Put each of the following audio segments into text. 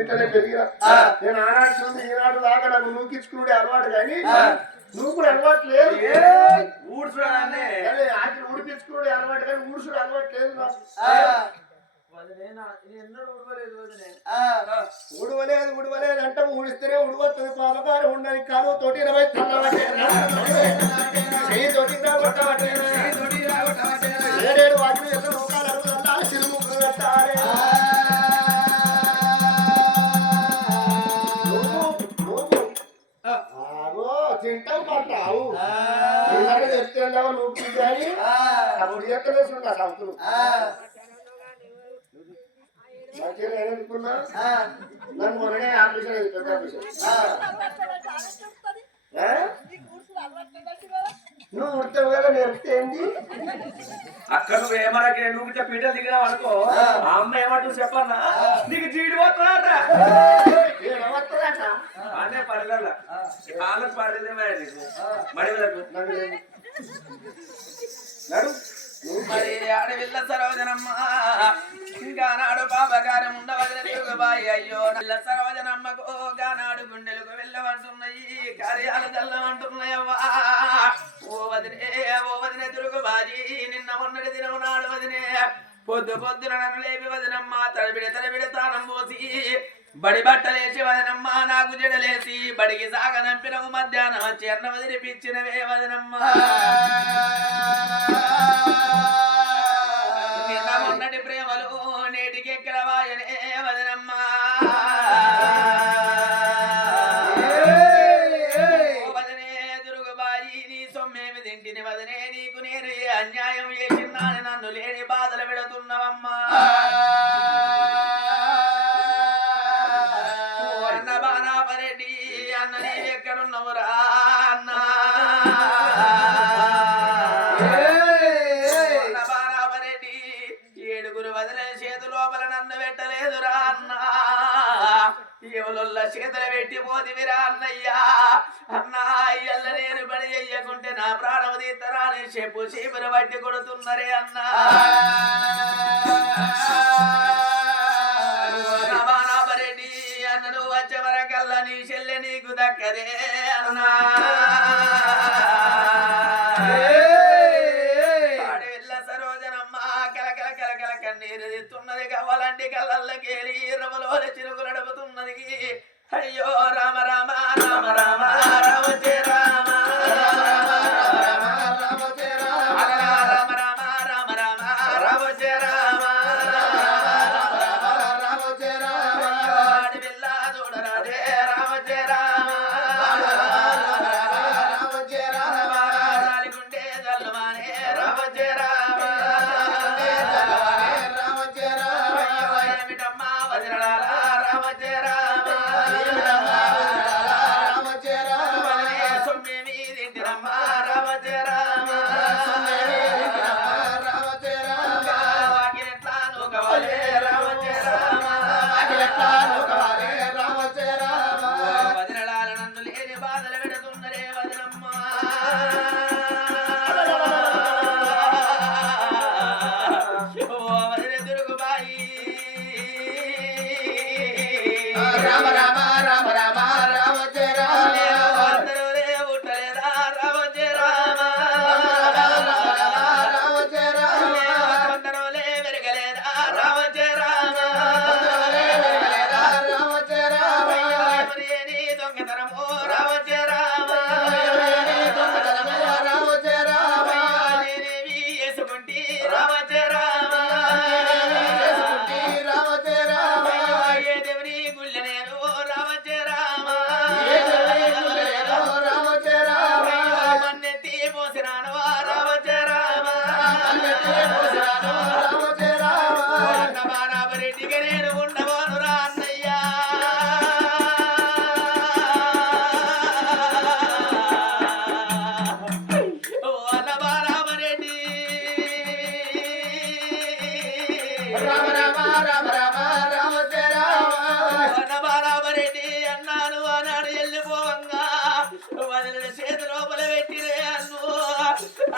ఇట్లనే పెరిగినా నేను ఆనాటి నుండి ఈనాడు దాకా నాకు నూకించుకునే అలవాటు కానీ నువ్వు కూడా అలవాటు లేదు. ఊడ్చుడానే ఆఖరి ఉడిపించుకునే అలవాటు కానీ ఊడుసుడు అలవాటు లేదు ఉడవలేదు ఉడవలేదు అంటే. ఊడిస్తేనే ఉడవస్తుంది పాపగారు ఉండని కాదు తోటి ఇరవై తోటి ఎక్కలేసుకుంటా సంతులు మంచిగా ఏమనుకున్నా నన్ను మొన్ననే ఆఫీసర్ అది పెద్ద ఆఫీసర్ ఆ? నువ్వు ఉడతావు కదా నేర్పితే ఏంది అక్క నువ్వు ఏమనకే? నువ్వు ఇట్లా పీటలు దిగినావు అనుకో. ఆ. అమ్మ ఏమంటుంది చెప్పన్నా? నీకు జీడి ఏమవుతుందట అనే పడగల వాళ్ళకి పడలేదే నీకు. మడివలకు. నడు. మరి ఆడవిల్ల సరోజనమ్మ. ఇంకా నాడు పాపకారం ఉండవదిన తిరుగుబాయి అయ్యో నల్ల సరోజనమ్మకు గానాడు గుండెలకు వెళ్ళమంటున్నాయి. కార్యాలు చల్లమంటున్నాయవ్వా. ఓ వదినే ఓ వదిన తిరుగుబాజీ నిన్న మొన్నటి దినం నాడు వదినే. పొద్దు పొద్దున నన్ను లేపి వదినమ్మ తలబిడ తలబిడ తానం పోసి బడి బట్టలేసి వదనమ్మ నాకు జడలేసి బడికి సాగనంపినవు మధ్యాహ్నం చెన్న వదిలిపించినవే వదనమ్మ. నిన్న మొన్నటి ప్రేమలు నేటికి ఎక్కడ వాయనే వదనమ్మా. చేతులు అన్నయ్యా. అన్నా అయ్యల్ల నేను పని చెయ్యకుంటే నా ప్రాణం తీస్తారా అని చెప్పు. చీపురు పట్టి కొడుతున్నరే అన్నా. రమానాపరెడ్డి అన్న నువ్వు వచ్చే వరకల్లా నీ చెల్లె నీకు దక్కదే అన్నా. ఆడవిల్ల సరోజనమ్మ కలకల కలకల కన్నీరు తెస్తున్నది కావాలంటే కళ్ళల్లకేలి రమలో నడుపుతున్నది. అయ్యో రామ రామ రామ రామ రామ జయ Rama. అలలా i don't Rama. Rama Rama Rama Rama Rama జయ రామ అన్నబారామరెడ్డి అన్నాను అన్నాడు వెళ్ళిపోవంగా వదిలిన చేతి లోపల పెట్టిరే అన్ను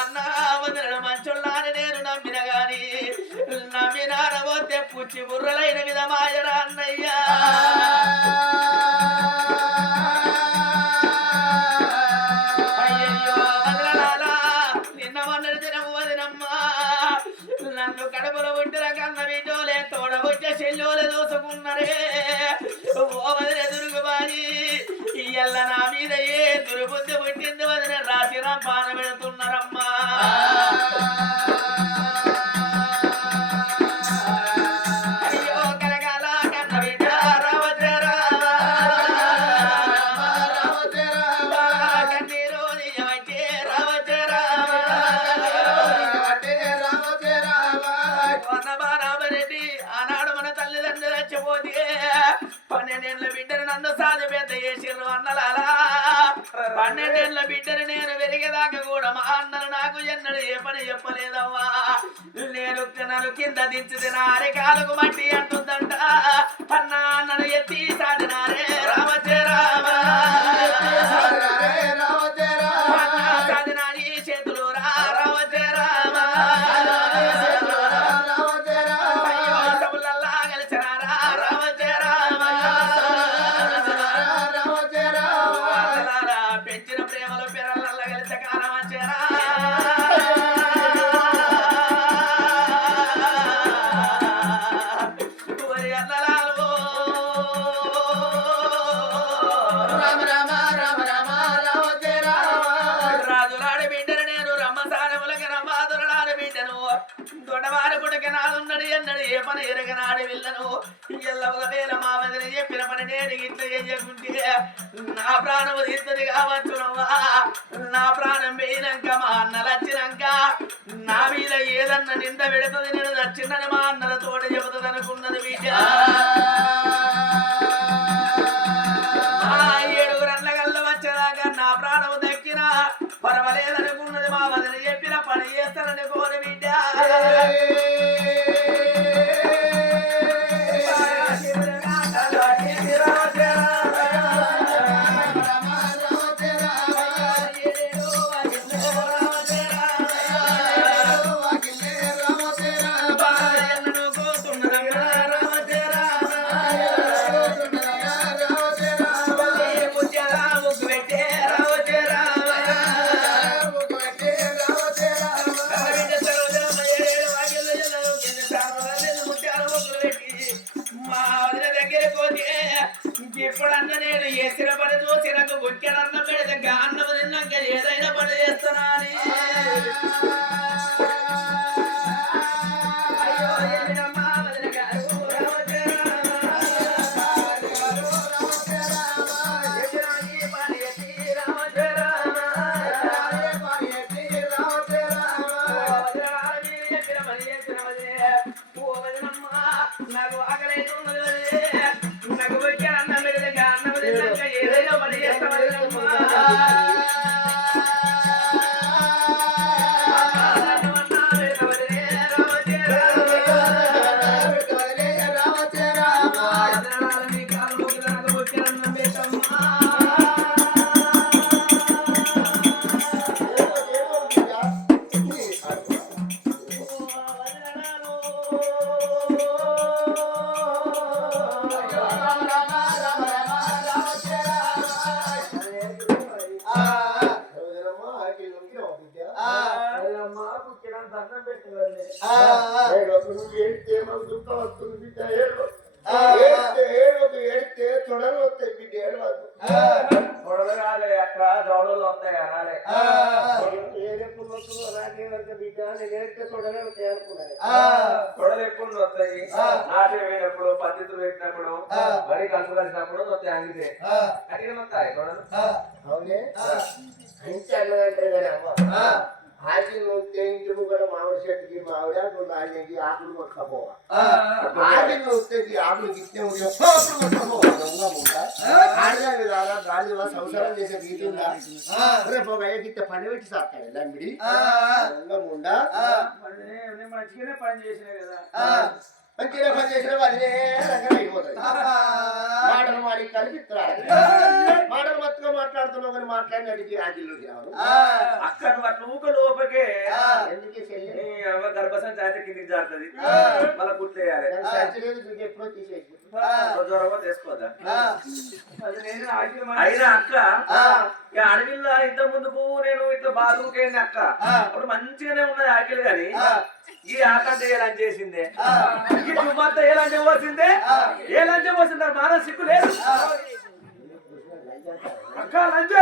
అన్నా వదిలిన మంచుళ్ళని నేను నమ్మిన గాని నమ్మినాన పోతే పుచ్చి బుర్రలైన విధమాయరా అన్నయ్యా నన్ను సాధి పెద్ద చేసిర్రు అన్నలాలా పన్నెండేళ్ళ బిడ్డని నేను వెలిగేదాకా కూడా మా అన్నలు నాకు ఎన్నడు ఏ పని చెప్పలేదమ్మా నేను నన్ను కింద దించితే నా అరికాలకు మట్టి అంటుందంట అన్న అన్నను ఎత్తి సాధినారే. ఎన్నడు ఏ పని ఎరగనాడి వెళ్ళను ఎల్ల ఒకవేళ మా వదిన చెప్పిన పని నేను ఇట్లా చేయకుంటే నా ప్రాణము తీస్తుంది కావచ్చునవ్వా నా ప్రాణం పోయినాక మా అన్న నా మీద ఏదన్న నింద పెడుతుంది నేను నచ్చిందని మా అన్నల తోట చెబుతుంది అనుకున్నది బిడ్డ దుఃఖం వస్తుంది బిడ్డ ఏడు ఏడవద్దు ఏడితే తొడలు వస్తాయి బిడ్డ ఏడవద్దు గొడవలు రాలే అక్క గొడవలు వస్తాయి అనాలే ఏదెప్పుడు వస్తుందో నాకే వద్ద బిడ్డ నేను ఏడితే తొడలే వస్తాయి అనుకున్నాను ఎప్పుడు వస్తాయి పద్ధతులు పెట్టినప్పుడు మరి కలిసినప్పుడు వస్తాయి అంగితే అడిగిన వస్తాయి అవునే అన్నదంటే కానీ అమ్మ ఆకి నువ్వు ఇంటి కూడా మామిడి చెట్టుకి మామిడి ఆకులు ఆగి ఆకులు కొట్టుకపోవా? ఆకి నువ్వు ఆకులు గిట్టే ఉంటే ఆకులు కొట్టుకపోవా? దొంగ ముందా ఆడదాని రాదా గాలి సంసారం చేసే రీతి ఉందా? రేపు ఒక అయ్యకిట్టే పని పెట్టి సాస్తాడు లంబిడి. దొంగ ముందా మంచిగానే పని చేసిన కదా. మంచిగా పని చేసిన వాళ్ళే రంగం అయిపోతుంది మాటలు మాడి కలిపి మాటలు మత్తుగా మాట్లాడు మాట్లాడుతున్నావు కానీ మాట్లాడినట్టుకి ఆకిల్లోకి రావు అక్క నువ్వు లోపకే గర్భసం చేత కిందికి జారుతుంది. మళ్ళీ గుర్తేయాలి ఎప్పుడో తీసేసి జ్వరం తీసుకోదా? అది నేను ఆగిన మాట. అయినా అక్క ఇక అడవిలో ఇంత ముందుకు నేను ఇట్లా బాత్రూమ్కి వెళ్ళిన అక్క. అప్పుడు మంచిగానే ఉన్నది ఆకిలి గాని ఈ ఆకంత ఏ లంచ్ చేసిందే ఈ దుమ్మంతా ఏ లంచం పోసిందే? ఏ లంచం పోసింది మాన సిక్కు లేదు. అక్క లంచ్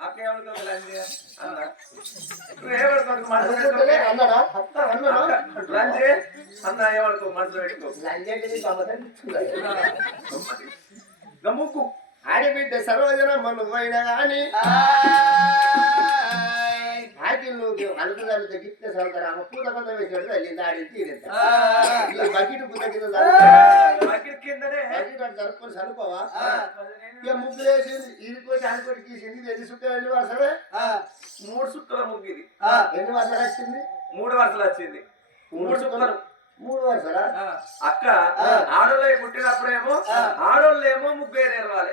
అక్క ఏమనుకో లంచ్? అన్న. ఏమనుకోకు మనసులో పెట్టుకో. లంచ్? అన్న మనసులో పెట్టుకో. ఇచ్చిందా? గమ్ముకు ఆడబిడ్డ సర్వజన నువ్వైనా గిట్ట పూత కొంత వేసాడు తల్లింది తీరింత ఈ బకెట్ కింద. బకెట్ కిందనే. బకెట్ అటు జరుపుకొని చదువుకోవా అది నేను ఇక ముగ్గులు వేసింది ఇదికోటి అనుకోటి తీసింది ఇది ఎన్ని చుట్టాలు ఎన్ని వరుసలే? మూడు సుక్కల ముగ్గిది ఎన్ని వరుసలు వచ్చింది? మూడు వరుసలు వచ్చింది. మూడు సుక్కలు మూడు వరుసలా? అక్క ఆడోళ్ళు పుట్టినప్పుడేమో ఆడోళ్ళేమో ముగ్గు నేర్వాలి.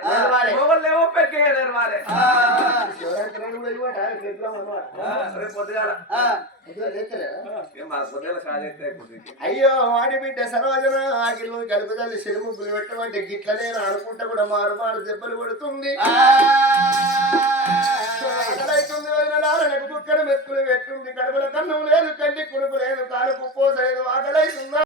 మగోళ్ళేమో పెగ్గే నేర్వాలి అయ్యో వాడి బిడ్డ సర్వజన ఆకిల్లో కలుపుదల్లి సిరుముగ్గులు పెట్టమంటే గిట్ల నేను అనుకుంటా కూడా మారు మారు దెబ్బలు కొడుతుంది. ఆకలైతుంది వదిలినారు, పెట్టుంది కడుపుల కన్ను లేదు కంటి కుడుపు లేదు కాలు కుప్పో ఆకలైతుందా?